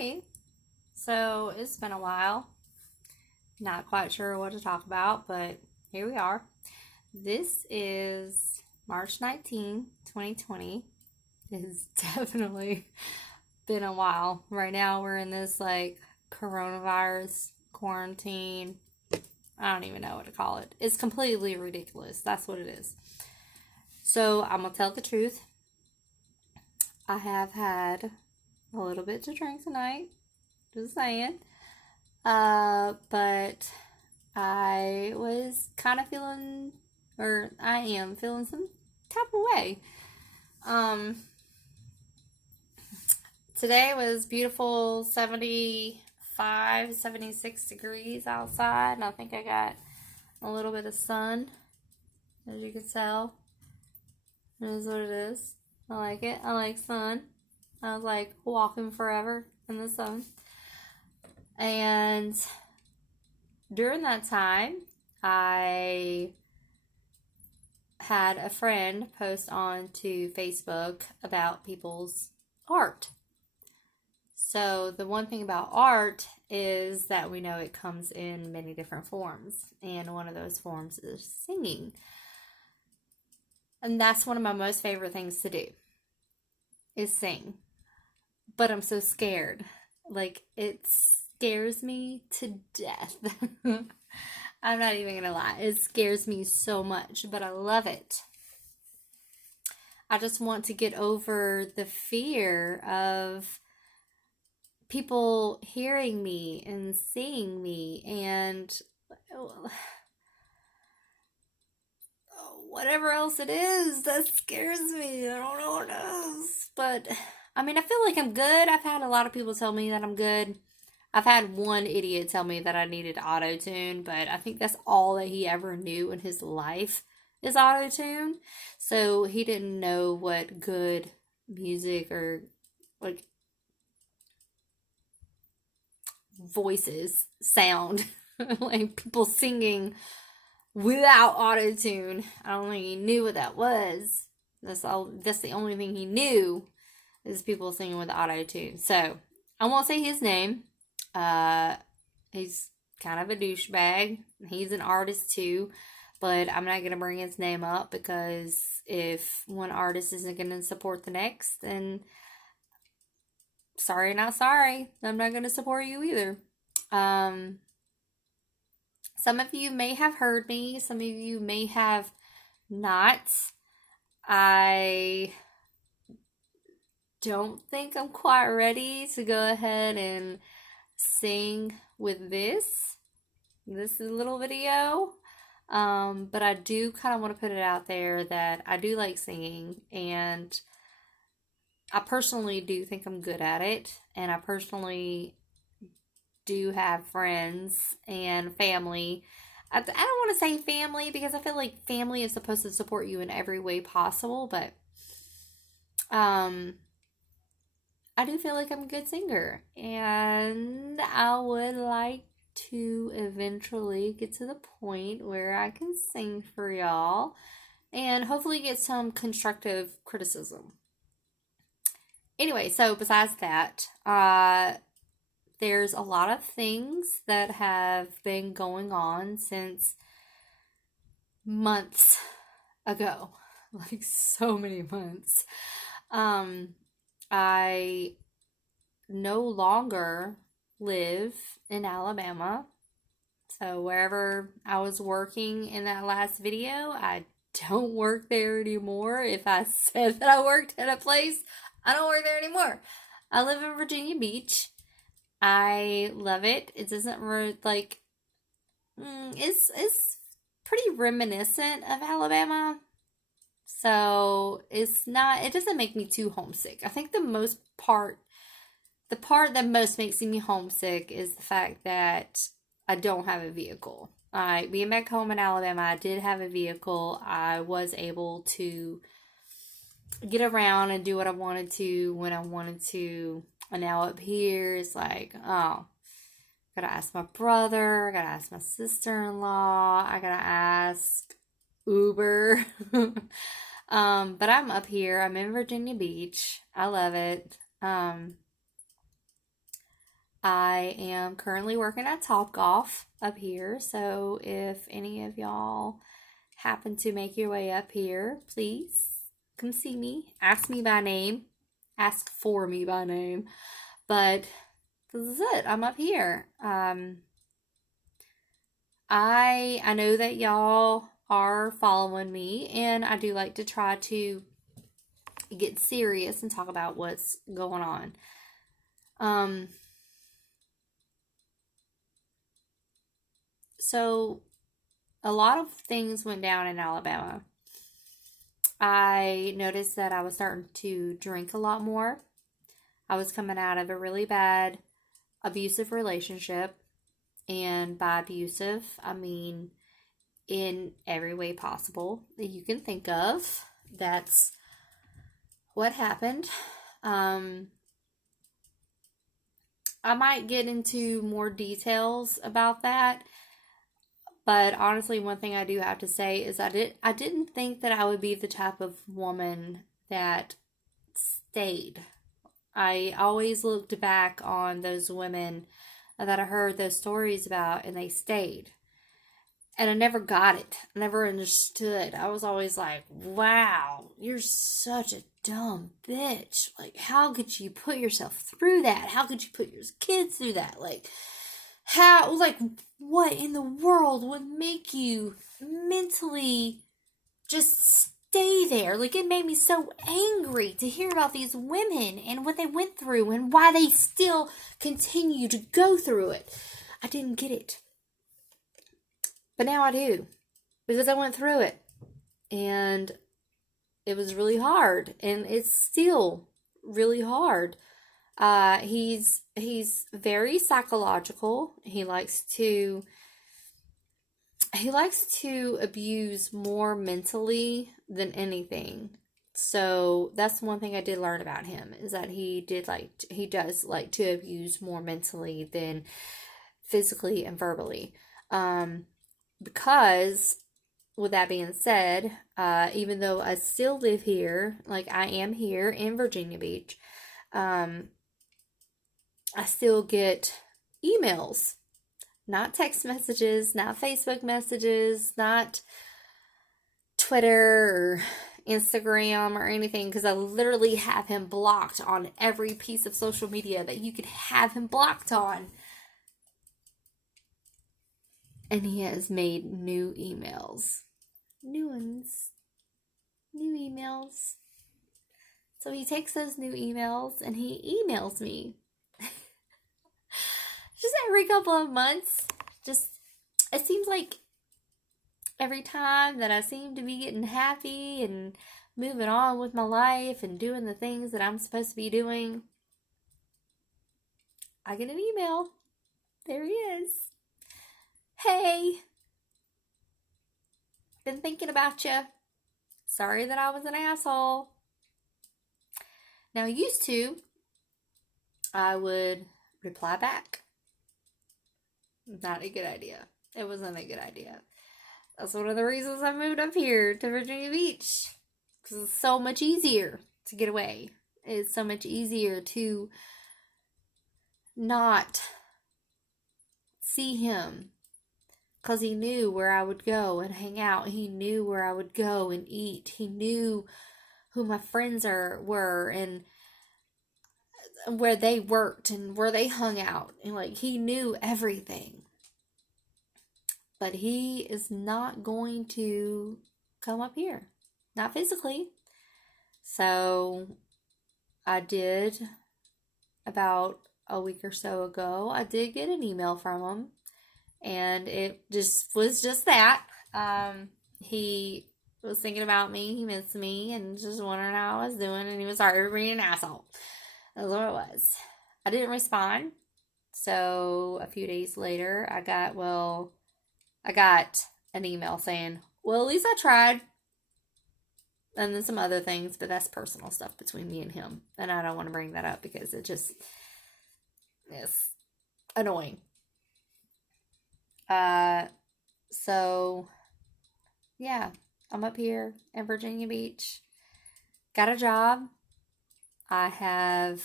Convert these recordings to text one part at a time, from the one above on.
Hey, so it's been a while. Not quite sure what to talk about, but here we are. This is March 19, 2020. It's definitely been a while. Right now, we're in this coronavirus quarantine. I don't even know what to call it. It's completely ridiculous. That's what it is. So, I'm gonna tell the truth. I have had a little bit to drink tonight. Just saying. But I was kind of feeling, or I am feeling some type of way. Um, Today was beautiful 75, 76 degrees outside, and I think I got a little bit of sun, as you can tell. It is what it is. I like it. I like sun. I was like walking forever in the sun. And during that time, I had a friend post on to Facebook about people's art. So, the one thing about art is that we know it comes in many different forms, and one of those forms is singing. And that's one of my most favorite things to do is sing. But I'm so scared. It scares me to death. I'm not even gonna lie. It scares me so much, but I love it. I just want to get over the fear of people hearing me and seeing me and whatever else it is that scares me. I don't know what it is. But I mean, I feel like I'm good. I've had a lot of people tell me that I'm good. I've had one idiot tell me that I needed auto tune, but I think that's all that he ever knew in his life is auto tune. So he didn't know what good music or like voices sound like people singing without auto tune. I don't think he knew what that was. That's the only thing he knew is people singing with auto tune. So I won't say his name. He's kind of a douchebag. He's an artist too, but I'm not gonna bring his name up because if one artist isn't gonna support the next, then sorry, not sorry. I'm not gonna support you either. Um, some of you may have heard me. Some of you may have not. I don't think I'm quite ready to go ahead and sing with this little video. But I do kind of want to put it out there that I do like singing, and I personally do think I'm good at it, and I personally do have friends and family. I don't want to say family because I feel like family is supposed to support you in every way possible, but I do feel like I'm a good singer, and I would like to eventually get to the point where I can sing for y'all and hopefully get some constructive criticism. Anyway, so besides that, there's a lot of things that have been going on since months ago, like so many months. I no longer live in Alabama. So wherever I was working in that last video, I don't work there anymore. If I said that I worked at a place, I don't work there anymore. I live in Virginia Beach. I love it. It doesn't it's pretty reminiscent of Alabama. So it doesn't make me too homesick. I think the part that most makes me homesick is the fact that I don't have a vehicle. Being back home in Alabama, I did have a vehicle. I was able to get around and do what I wanted to when I wanted to. And now up here, it's like, oh, gotta ask my brother, I gotta ask my sister-in-law, I gotta ask Uber. But I'm up here. I'm in Virginia Beach. I love it. I am currently working at Topgolf up here, so if any of y'all happen to make your way up here, please come see me. Ask me by name. Ask for me by name. But this is it. I'm up here. I know that y'all are following me, and I do like to try to get serious and talk about what's going on. Um, so a lot of things went down in Alabama. I noticed that I was starting to drink a lot more. I was coming out of a really bad abusive relationship. And by abusive, I mean in every way possible that you can think of. That's what happened. I might get into more details about that, but honestly, one thing I do have to say is I didn't think that I would be the type of woman that stayed. I always looked back on those women that I heard those stories about and they stayed. And I never got it. I never understood. I was always like, wow, you're such a dumb bitch. Like, how could you put yourself through that? How could you put your kids through that? What in the world would make you mentally just stay there? Like, it made me so angry to hear about these women and what they went through and why they still continue to go through it. I didn't get it. But now I do, because I went through it, and it was really hard, and it's still really hard. He's very psychological. He likes to abuse more mentally than anything. So that's one thing I did learn about him, is that he does like to abuse more mentally than physically and verbally. Because with that being said, even though I still live here, like I am here in Virginia Beach, I still get emails, not text messages, not Facebook messages, not Twitter or Instagram or anything, because I literally have him blocked on every piece of social media that you could have him blocked on. And he has made new emails. New ones. New emails. So he takes those new emails and he emails me. Just every couple of months. It seems like every time that I seem to be getting happy and moving on with my life and doing the things that I'm supposed to be doing, I get an email. There he is. Hey, been thinking about you. Sorry that I was an asshole. Now, used to, I would reply back. Not a good idea. It wasn't a good idea. That's one of the reasons I moved up here to Virginia Beach. Because it's so much easier to get away. It's so much easier to not see him. Because he knew where I would go and hang out. He knew where I would go and eat. He knew who my friends were and where they worked and where they hung out. And he knew everything. But he is not going to come up here. Not physically. So I did, about a week or so ago, I did get an email from him. And it was just that. He was thinking about me. He missed me and just wondering how I was doing. And he was sorry for being an asshole. That's what it was. I didn't respond. So a few days later, I got an email saying, well, at least I tried. And then some other things, but that's personal stuff between me and him. And I don't want to bring that up because it just is annoying. So yeah, I'm up here in Virginia Beach. Got a job. I have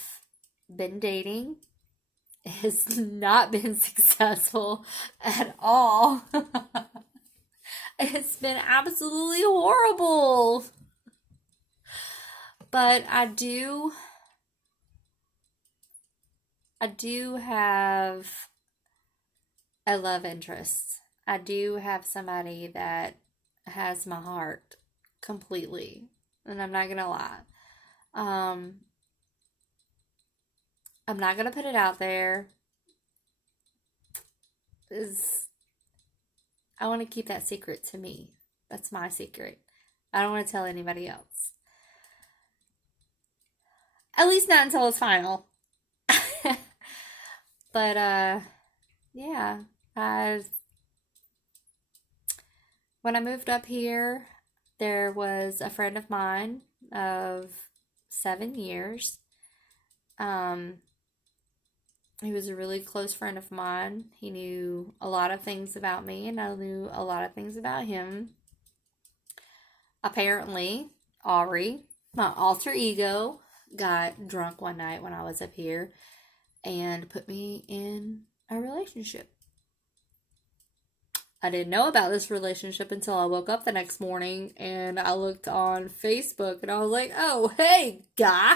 been dating, has not been successful at all. It's been absolutely horrible. But I do have a love interest. I do have somebody that has my heart completely. And I'm not gonna lie. Um, I'm not gonna put it out there. Is I want to keep that secret to me. That's my secret. I don't want to tell anybody else. At least not until it's final. But yeah. I When I moved up here, there was a friend of mine of 7 years. Um, he was a really close friend of mine. He knew a lot of things about me, and I knew a lot of things about him. Apparently, Ari, my alter ego, got drunk one night when I was up here and put me in a relationship. I didn't know about this relationship until I woke up the next morning and I looked on Facebook and I was like, oh, hey, guy,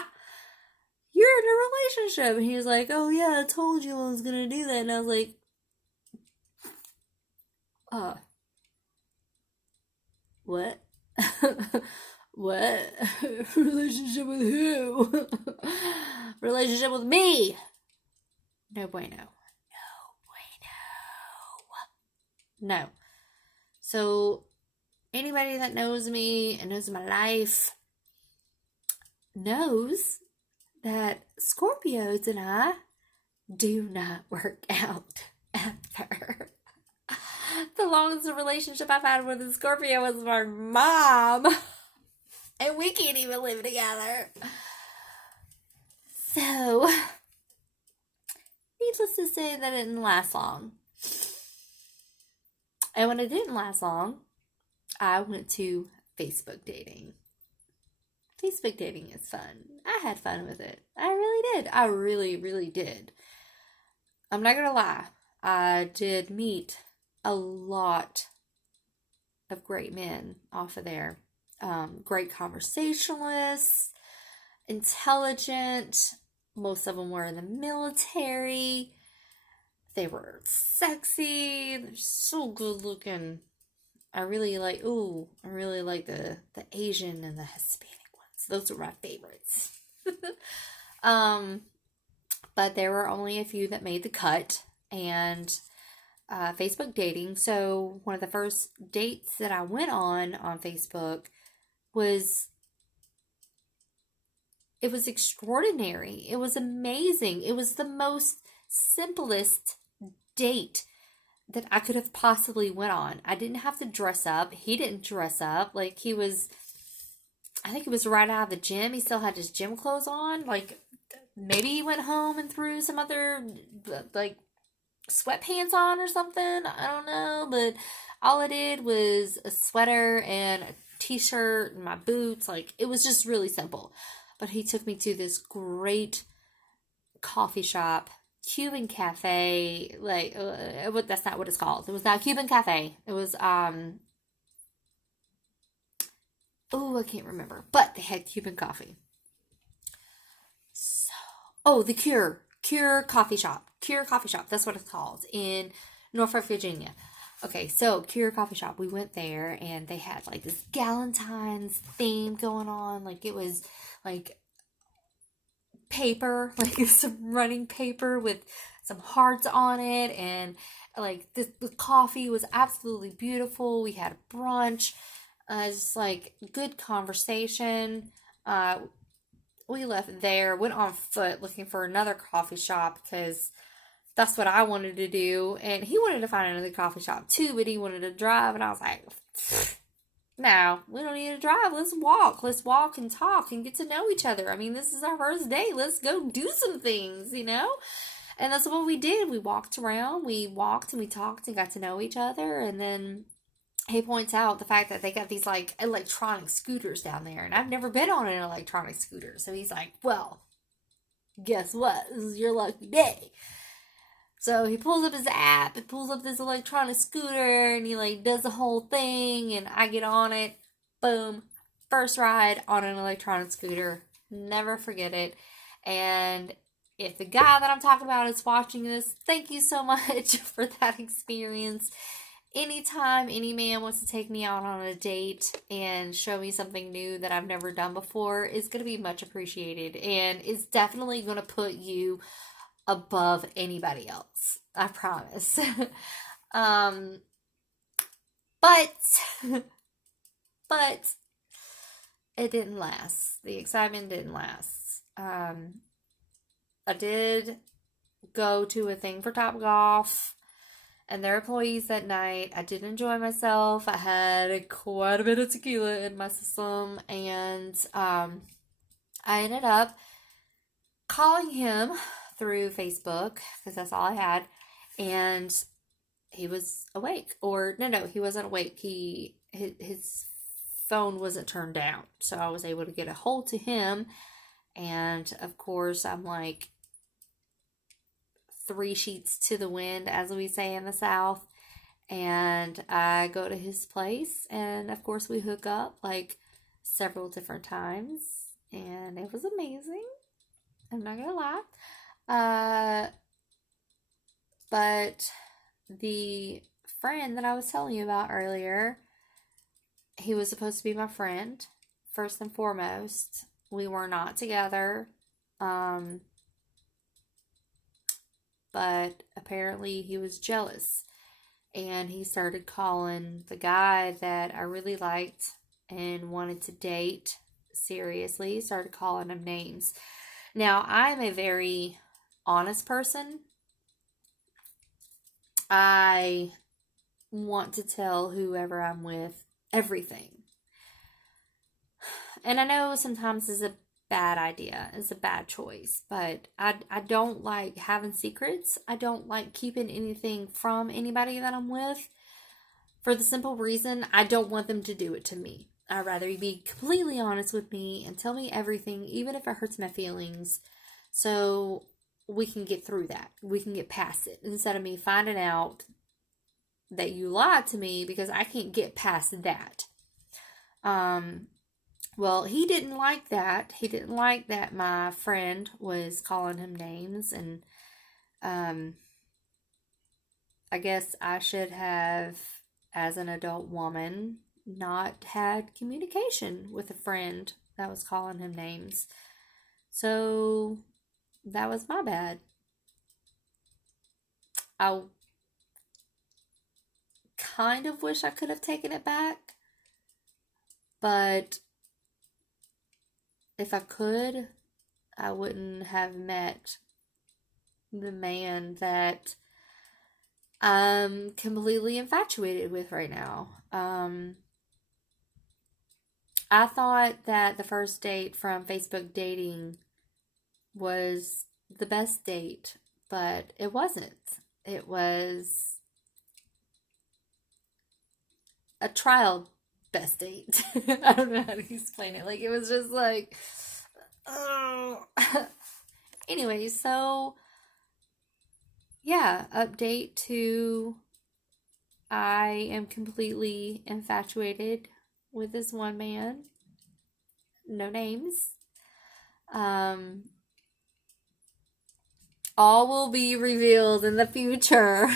you're in a relationship. And he was like, oh, yeah, I told you I was going to do that. And I was like, uh, what? What? Relationship with who? Relationship with me. No bueno. No bueno. No. So, anybody that knows me and knows my life knows that Scorpios and I do not work out ever. The longest relationship I've had with a Scorpio was my mom. And we can't even live together. So, needless to say, that it didn't last long. And when it didn't last long, I went to Facebook dating. Facebook dating is fun. I had fun with it. I really did. I really, really did. I'm not gonna lie. I did meet a lot of great men off of there. Great conversationalists, intelligent. Most of them were in the military. They were sexy. They're so good looking. I really like the Asian and the Hispanic ones. Those are my favorites. um, but there were only a few that made the cut, and Facebook dating. So one of the first dates that I went on Facebook was it was extraordinary. It was amazing. It was the most simplest date that I could have possibly went on. I didn't have to dress up. He didn't dress up. Like I think he was right out of the gym. He still had his gym clothes on. Like maybe he went home and threw some other like sweatpants on or something. I don't know. But all I did was a sweater and a t-shirt and my boots. Like it was just really simple. But he took me to this great coffee shop, Cuban cafe. Like that's not what it's called. It was not Cuban cafe. It was I can't remember. But they had Cuban coffee. So the Cure Coffee Shop. Cure Coffee Shop. That's what it's called in Norfolk, Virginia. Okay, so Cure Coffee Shop. We went there and they had like this Galentine's theme going on. Like it was like paper, like some running paper with some hearts on it, and like the coffee was absolutely beautiful. We had brunch, just like good conversation. We left there, went on foot looking for another coffee shop because that's what I wanted to do, and he wanted to find another coffee shop too, but he wanted to drive, and I was like, no, we don't need to drive. Let's walk and talk and get to know each other. I mean, this is our first day. Let's go do some things, you know? And that's what we did. We walked around, we walked and we talked and got to know each other. And then he points out the fact that they got these like electronic scooters down there. And I've never been on an electronic scooter. So he's like, well, guess what? This is your lucky day. So he pulls up his app, he pulls up this electronic scooter, and he like does the whole thing, and I get on it. Boom. First ride on an electronic scooter. Never forget it. And if the guy that I'm talking about is watching this, thank you so much for that experience. Anytime any man wants to take me out on a date and show me something new that I've never done before, it's going to be much appreciated. And it's definitely going to put you above anybody else. I promise. um, but, but it didn't last. The excitement didn't last. I did go to a thing for Topgolf and their employees that night. I did enjoy myself. I had quite a bit of tequila in my system, and I ended up calling him through Facebook because that's all I had, and he was awake. Or no, he wasn't awake. His phone wasn't turned down, so I was able to get a hold to him. And of course, I'm like 3 sheets to the wind, as we say in the South. And I go to his place, and of course, we hook up like several different times, and it was amazing. I'm not gonna lie. But the friend that I was telling you about earlier, he was supposed to be my friend, first and foremost. We were not together. But apparently he was jealous. And he started calling the guy that I really liked and wanted to date seriously. He started calling him names. Now, I'm a very honest person. I want to tell whoever I'm with everything. And I know sometimes it's a bad idea. It's a bad choice. But I don't like having secrets. I don't like keeping anything from anybody that I'm with. For the simple reason, I don't want them to do it to me. I'd rather you be completely honest with me and tell me everything, even if it hurts my feelings, so we can get through that. We can get past it. Instead of me finding out that you lied to me, because I can't get past that. Well, he didn't like that. He didn't like that my friend was calling him names, and I guess I should have, as an adult woman, not had communication with a friend that was calling him names. So that was my bad. I kind of wish I could have taken it back, but if I could, I wouldn't have met the man that I'm completely infatuated with right now. I thought that the first date from Facebook dating was the best date, but it wasn't. It was a trial best date. I don't know how to explain it. Like, it was just like, oh. Anyway, so yeah, update to I am completely infatuated with this one man. No names. All will be revealed in the future.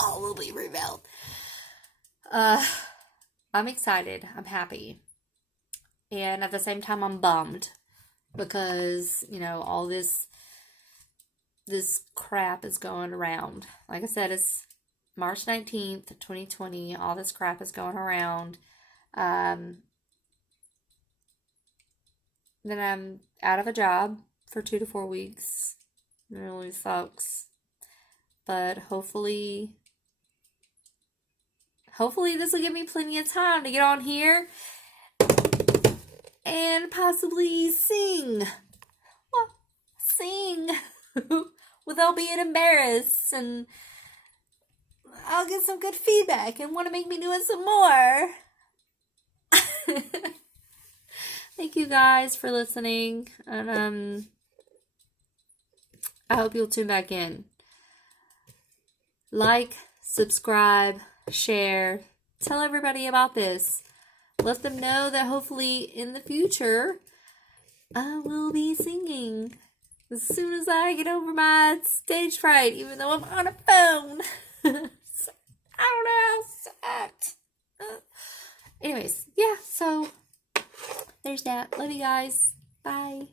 All will be revealed. I'm excited. I'm happy. And at the same time, I'm bummed because, all this crap is going around. Like I said, it's March 19th, 2020. All this crap is going around. Then I'm out of a job for 2 to 4 weeks. It really sucks. But hopefully this will give me plenty of time to get on here and possibly sing without being embarrassed, and I'll get some good feedback and want to make me do it some more. Thank you guys for listening, and I hope you'll tune back in. Like, subscribe, share, tell everybody about this. Let them know that hopefully in the future I will be singing as soon as I get over my stage fright, even though I'm on a phone. I don't know how sucked. Anyways, yeah, so there's that. Love you guys. Bye.